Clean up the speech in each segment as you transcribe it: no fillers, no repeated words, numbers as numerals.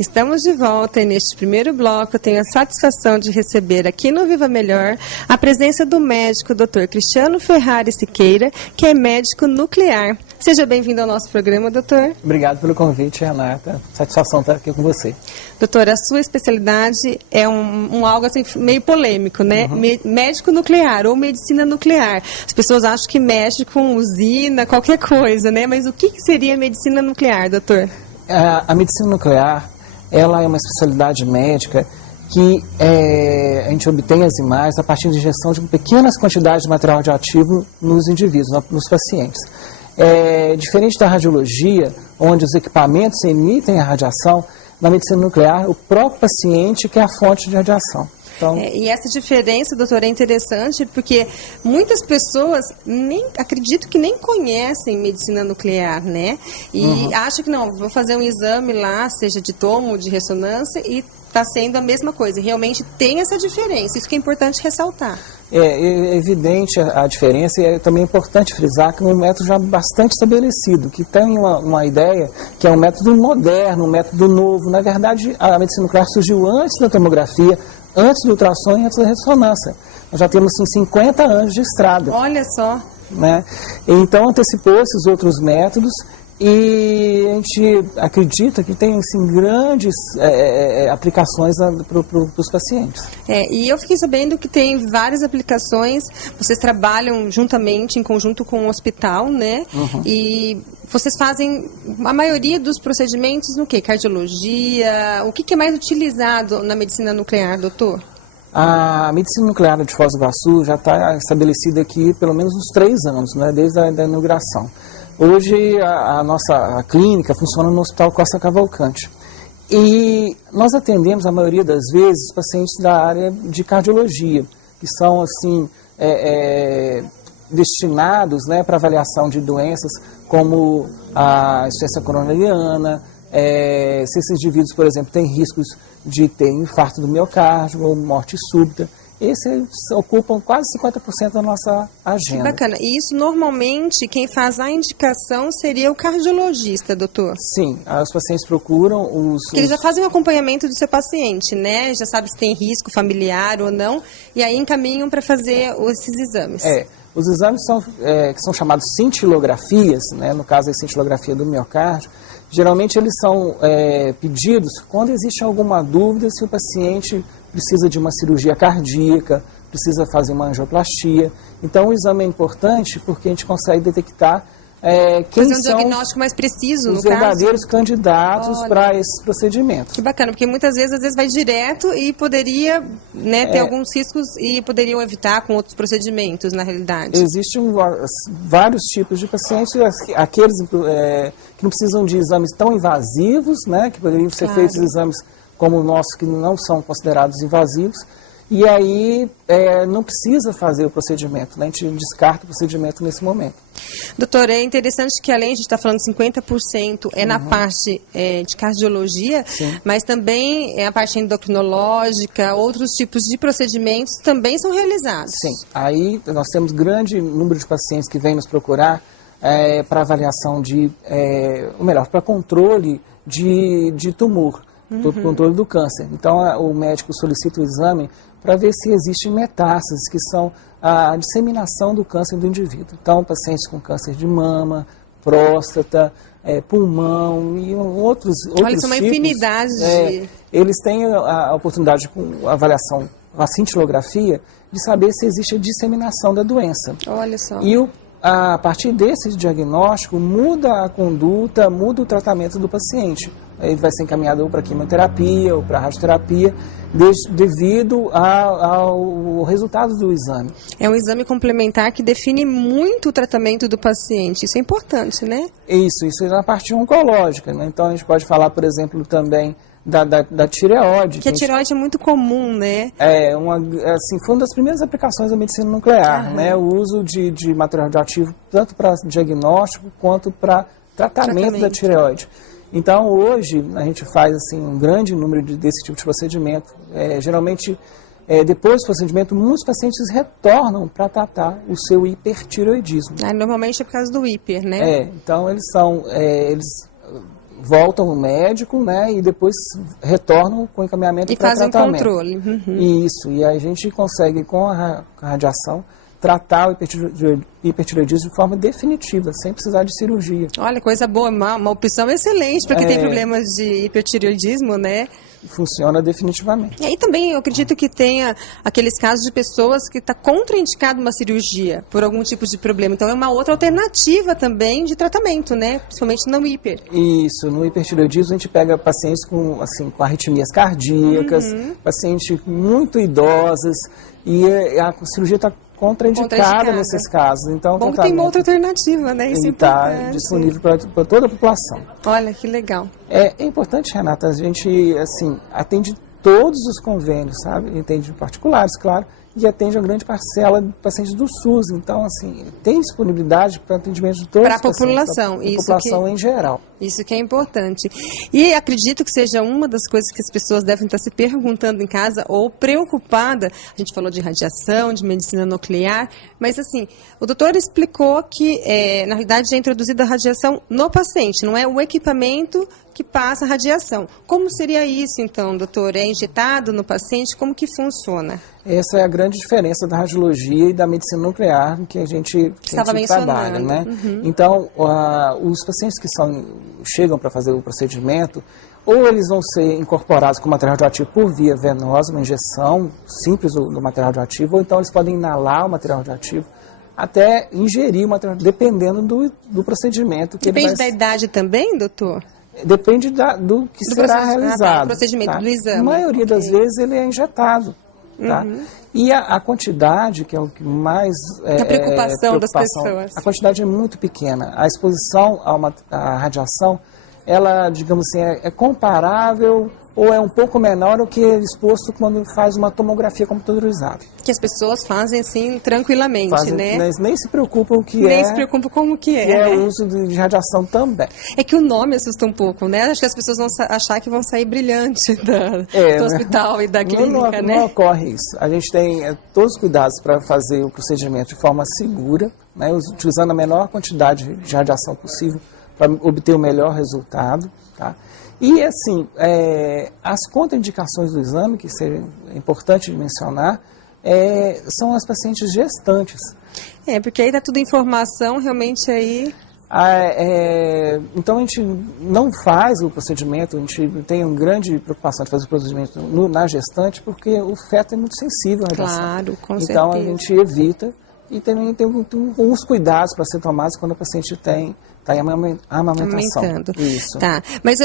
Estamos de volta e neste primeiro bloco eu tenho a satisfação de receber aqui no Viva Melhor a presença do médico Dr. Cristiano Ferrari Siqueira, que é médico nuclear. Seja bem-vindo ao nosso programa, doutor. Obrigado pelo convite, Renata. Satisfação estar aqui com você. Doutor, a sua especialidade é algo assim meio polêmico, né? Médico nuclear ou medicina nuclear. As pessoas acham que mexe com usina, qualquer coisa, né? Mas o que seria medicina nuclear, doutor? A medicina nuclear, ela é uma especialidade médica que a gente obtém as imagens a partir de injeção de pequenas quantidades de material radioativo nos indivíduos, nos pacientes. Diferente da radiologia, onde os equipamentos emitem a radiação, na medicina nuclear, o próprio paciente que é a fonte de radiação. Então, e essa diferença, doutor, é interessante porque muitas pessoas acredito que nem conhecem medicina nuclear, né? E acham que não, vou fazer um exame lá, seja de tomo, de ressonância, e está sendo a mesma coisa. Realmente tem essa diferença, isso que é importante ressaltar. É evidente a diferença e é também importante frisar que é um método já bastante estabelecido, que tem uma ideia que é um método moderno, um método novo. Na verdade, a medicina nuclear surgiu antes da tomografia, antes do ultrassom e antes da ressonância. Nós já temos 50 anos de estrada. Olha só. Né? Então antecipou esses outros métodos e a gente acredita que tem assim, grandes aplicações para os pacientes. E eu fiquei sabendo que tem várias aplicações, vocês trabalham juntamente, em conjunto com o hospital, né? E vocês fazem a maioria dos procedimentos no quê? Cardiologia? O que é mais utilizado na medicina nuclear, doutor? A medicina nuclear de Foz do Iguaçu já está estabelecida aqui pelo menos uns 3 anos, né, desde a inauguração. Hoje a nossa clínica funciona no Hospital Costa Cavalcante. E nós atendemos, a maioria das vezes, pacientes da área de cardiologia, que são assim, destinados, né, para avaliação de doenças como a insuficiência coronariana, se esses indivíduos, por exemplo, têm riscos de ter infarto do miocárdio ou morte súbita. Esses ocupam quase 50% da nossa agenda. Que bacana. E isso, normalmente, quem faz a indicação seria o cardiologista, doutor? Sim, os pacientes procuram Porque eles já fazem um acompanhamento do seu paciente, né? Já sabe se tem risco familiar ou não, e aí encaminham para fazer esses exames. Os exames que são chamados cintilografias, né? No caso, a cintilografia do miocárdio, geralmente eles são pedidos quando existe alguma dúvida se o paciente precisa de uma cirurgia cardíaca, precisa fazer uma angioplastia. Então, o exame é importante porque a gente consegue detectar quem fazer um são diagnóstico mais preciso, os verdadeiros candidatos para esses procedimentos. Que bacana, porque muitas vezes, às vezes vai direto e poderia ter alguns riscos e poderiam evitar com outros procedimentos, na realidade. Existem vários tipos de pacientes, aqueles que não precisam de exames tão invasivos, né, que poderiam ser feitos exames como o nosso, que não são considerados invasivos, e aí não precisa fazer o procedimento, né? A gente descarta o procedimento nesse momento. Doutor, é interessante que além de estar falando 50% na parte de cardiologia, mas também a parte endocrinológica, outros tipos de procedimentos também são realizados. Sim, aí nós temos grande número de pacientes que vêm nos procurar para avaliação ou melhor, para controle de tumor. Todo controle do câncer. Então, o médico solicita o exame para ver se existem metástases, que são a disseminação do câncer do indivíduo. Então, pacientes com câncer de mama, próstata, pulmão e outros Olha, tipos. São uma infinidade de... Eles têm a oportunidade, com a avaliação, a cintilografia, de saber se existe a disseminação da doença. Olha só. E a partir desse diagnóstico, muda a conduta, muda o tratamento do paciente. Ele vai ser encaminhado ou para quimioterapia ou para radioterapia, devido ao resultado do exame. É um exame complementar que define muito o tratamento do paciente. Isso é importante, né? Isso é na parte oncológica, né? Então a gente pode falar, por exemplo, também da tireoide. Que a tireoide é muito comum, né? Foi uma das primeiras aplicações da medicina nuclear, né? O uso de material radioativo tanto para diagnóstico quanto para tratamento da tireoide. Então, hoje, a gente faz assim, um grande número desse tipo de procedimento. Geralmente, depois do procedimento, muitos pacientes retornam para tratar o seu hipertireoidismo. Normalmente é por causa do hiper, né? Então, eles voltam ao médico, né, e depois retornam com encaminhamento para tratamento. E fazem controle. Isso, e a gente consegue, com a radiação, tratar o hipertireoidismo de forma definitiva, sem precisar de cirurgia. Olha, coisa boa, uma opção excelente para quem tem problemas de hipertireoidismo, né? Funciona definitivamente. E aí também eu acredito que tenha aqueles casos de pessoas que está contraindicado uma cirurgia por algum tipo de problema. Então é uma outra alternativa também de tratamento, né? Principalmente no hiper. Isso, no hipertireoidismo a gente pega pacientes com, assim, com arritmias cardíacas, pacientes muito idosas, e a cirurgia está contraindicada nesses casos. Então, bom que tem uma outra alternativa, né? Isso está disponível para toda a população. Olha, que legal. É importante, Renata, a gente, assim, atende todos os convênios, sabe? Atende particulares, claro, e atende uma grande parcela de pacientes do SUS. Então, assim, tem disponibilidade para atendimento de todos os pacientes. Para a população em geral. Isso que é importante. E acredito que seja uma das coisas que as pessoas devem estar se perguntando em casa ou preocupada. A gente falou de radiação, de medicina nuclear, mas assim, o doutor explicou que, na realidade, é introduzida a radiação no paciente, não é o equipamento que passa a radiação. Como seria isso, então, doutor? É injetado no paciente? Como que funciona? Essa é a grande diferença da radiologia e da medicina nuclear que a gente trabalha, né? Então, os pacientes que chegam para fazer o procedimento, ou eles vão ser incorporados com material radioativo por via venosa, uma injeção simples do material radioativo, ou então eles podem inalar o material radioativo até ingerir o material, dependendo do procedimento. Depende da idade também, doutor? Depende do que será realizado. O procedimento do exame. A maioria das vezes ele é injetado. Tá? E a quantidade, que é o que mais a preocupação das pessoas. A quantidade é muito pequena. A exposição à radiação, ela, digamos assim, é comparável ou é um pouco menor do que exposto quando faz uma tomografia computadorizada. Que as pessoas fazem assim tranquilamente, né? Nem se preocupam Nem se preocupam como que é. Que é o uso de radiação também. É que o nome assusta um pouco, né? Acho que as pessoas vão achar que vão sair brilhantes do hospital e da clínica, né? Não ocorre isso. A gente tem todos os cuidados para fazer o procedimento de forma segura, né, utilizando a menor quantidade de radiação possível para obter o melhor resultado, tá? E, assim, as contraindicações do exame, que seria importante mencionar, são as pacientes gestantes. Porque aí está tudo informação, realmente aí... Então, a gente não faz o procedimento, a gente tem uma grande preocupação de fazer o procedimento na gestante, porque o feto é muito sensível à radiação. Claro, com certeza. Então, a gente evita e também tem alguns cuidados para ser tomados quando a paciente tem... Está em amamentação. Isso. Tá. Mas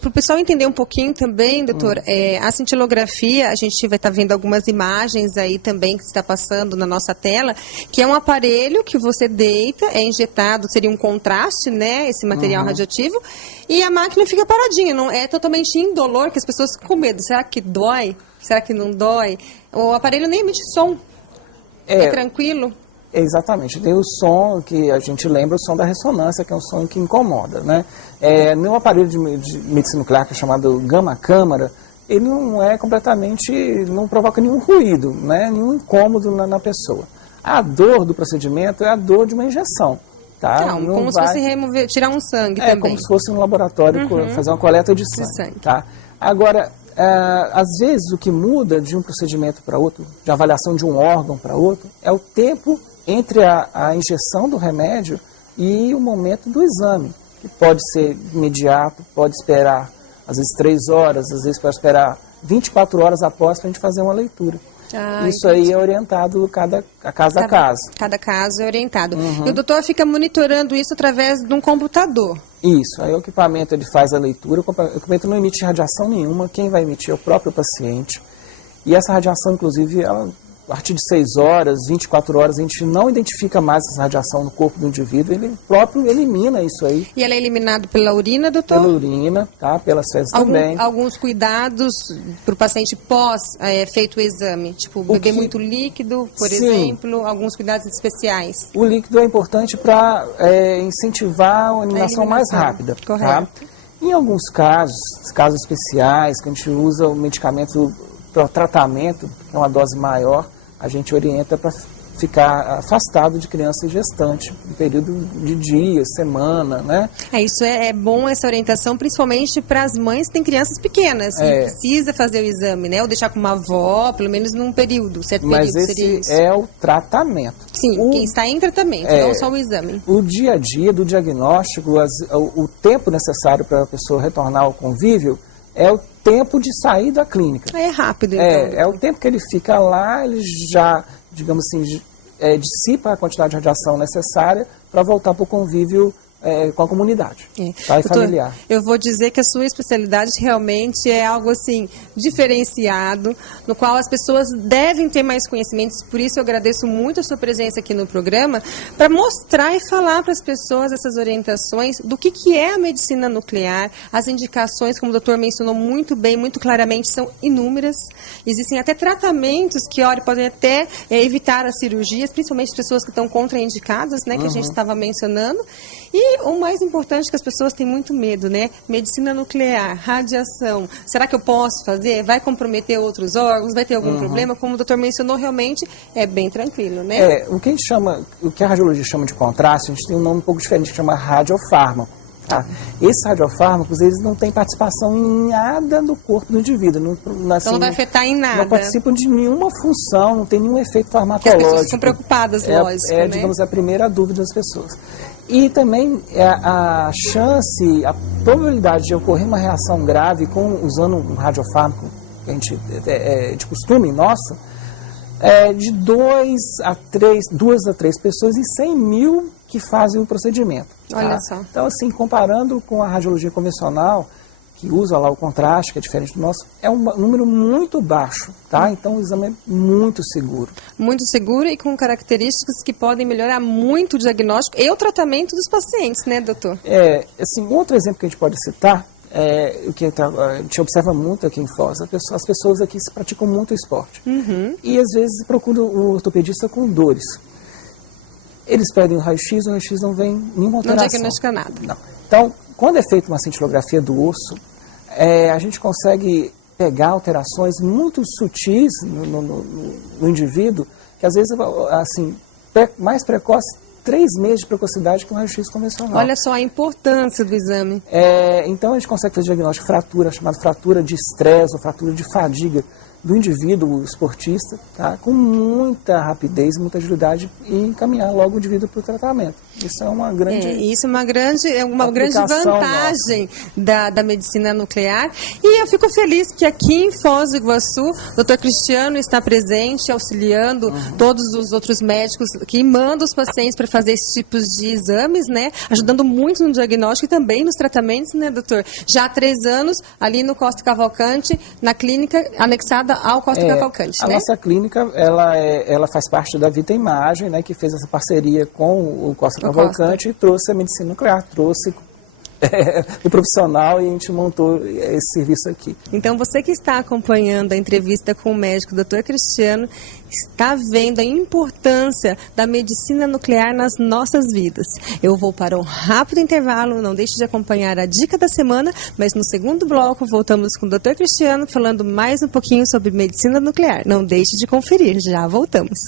para o pessoal entender um pouquinho também, doutor, a cintilografia, a gente vai estar vendo algumas imagens aí também que está passando na nossa tela, que é um aparelho que você deita, é injetado, seria um contraste, né, esse material radioativo, e a máquina fica paradinha, não é totalmente indolor, que as pessoas ficam com medo. Será que dói? Será que não dói? O aparelho nem emite som. É tranquilo? Exatamente, tem o som que a gente lembra, o som da ressonância, que é um som que incomoda, né? No aparelho de medicina nuclear, que é chamado gama-câmara, ele não é completamente, não provoca nenhum ruído, né? Nenhum incômodo na pessoa. A dor do procedimento é a dor de uma injeção, tá? Como se fosse tirar um sangue também. Como se fosse um laboratório fazer uma coleta de sangue. Tá? Agora, às vezes o que muda de um procedimento para outro, de avaliação de um órgão para outro, é o tempo entre a injeção do remédio e o momento do exame, que pode ser imediato, pode esperar às vezes 3 horas, às vezes pode esperar 24 horas após para a gente fazer uma leitura. Isso aí é orientado cada caso a caso. Cada caso é orientado. E o doutor fica monitorando isso através de um computador. Isso, aí o equipamento ele faz a leitura, o equipamento não emite radiação nenhuma, quem vai emitir é o próprio paciente. E essa radiação, inclusive, ela... A partir de 6 horas, 24 horas, a gente não identifica mais essa radiação no corpo do indivíduo, ele próprio elimina isso aí. E ela é eliminada pela urina, doutor? Pela urina, tá? Pelas fezes também. Alguns cuidados para o paciente pós feito o exame? Tipo, beber muito líquido, por exemplo, alguns cuidados especiais? O líquido é importante para incentivar a eliminação mais rápida. Correto. Tá? Em alguns casos especiais, que a gente usa o medicamento para tratamento, que é uma dose maior, a gente orienta para ficar afastado de criança e gestante, um período de dias, semana, né? Isso é bom, essa orientação, principalmente para as mães que têm crianças pequenas, e precisa fazer o exame, né? Ou deixar com uma avó, pelo menos num período, certo Mas período seria isso. É o tratamento. Sim, quem está em tratamento, não só o exame. O dia a dia do diagnóstico, o tempo necessário para a pessoa retornar ao convívio é o tempo de sair da clínica. É rápido, então. É o tempo que ele fica lá, ele já, digamos assim, dissipa a quantidade de radiação necessária para voltar para o convívio com a comunidade, tá? E familiar. Eu vou dizer que a sua especialidade realmente é algo assim diferenciado, no qual as pessoas devem ter mais conhecimentos. Por isso eu agradeço muito a sua presença aqui no programa, para mostrar e falar para as pessoas essas orientações do que é a medicina nuclear. As indicações, como o doutor mencionou muito bem, muito claramente, são inúmeras. Existem até tratamentos que, olha, podem até evitar as cirurgias, principalmente pessoas que estão contraindicadas, né, que a gente estava mencionando. E o mais importante, que as pessoas têm muito medo, né? Medicina nuclear, radiação. Será que eu posso fazer? Vai comprometer outros órgãos? Vai ter algum problema? Como o doutor mencionou, realmente é bem tranquilo, né? O que a radiologia chama de contraste, a gente tem um nome um pouco diferente, que chama radiofármaco. Tá? Esses radiofármacos, eles não têm participação em nada do corpo do indivíduo. Então não vai afetar em nada. Não participam de nenhuma função, não tem nenhum efeito farmacológico. As pessoas ficam preocupadas, lógico, né? Digamos, a primeira dúvida das pessoas. E também a chance, a probabilidade de ocorrer uma reação grave usando um radiofármaco, que a gente de costume nosso, é de 2 a 3 pessoas em 100 mil que fazem o procedimento. Olha Tá? só. Então, assim, comparando com a radiologia convencional, que usa lá o contraste, que é diferente do nosso, é um número muito baixo, tá? Então o exame é muito seguro. Muito seguro e com características que podem melhorar muito o diagnóstico e o tratamento dos pacientes, né, doutor? Assim, outro exemplo que a gente pode citar, o que a gente observa muito aqui em Foz, as pessoas aqui praticam muito esporte. E às vezes procuram o ortopedista com dores. Eles pedem o raio-x não vem nenhuma alteração. Não diagnostica nada. Não. Então, quando é feita uma cintilografia do osso, a gente consegue pegar alterações muito sutis no indivíduo, que às vezes, assim, mais precoce, 3 meses de precocidade que um raio-x convencional. Olha só a importância do exame. Então, a gente consegue fazer diagnóstico de fratura, chamada fratura de estresse ou fratura de fadiga do indivíduo esportista, tá? Com muita rapidez, muita agilidade e encaminhar logo o indivíduo para o tratamento. Isso é uma grande uma grande vantagem da medicina nuclear. E eu fico feliz que aqui em Foz do Iguaçu, o doutor Cristiano está presente, auxiliando todos os outros médicos que mandam os pacientes para fazer esses tipos de exames, né? Ajudando muito no diagnóstico e também nos tratamentos, né, doutor? Já há 3 anos, ali no Costa Cavalcante, na clínica anexada ao Costa Cavalcante, né? A nossa clínica, ela faz parte da Vita Imagem, né, que fez essa parceria com o Costa Cavalcante e trouxe a medicina nuclear, trouxe o profissional e a gente montou esse serviço aqui. Então, você que está acompanhando a entrevista com o médico Dr. Cristiano, está vendo a importância da medicina nuclear nas nossas vidas. Eu vou para um rápido intervalo, não deixe de acompanhar a dica da semana, mas no segundo bloco voltamos com o Dr. Cristiano falando mais um pouquinho sobre medicina nuclear. Não deixe de conferir, já voltamos.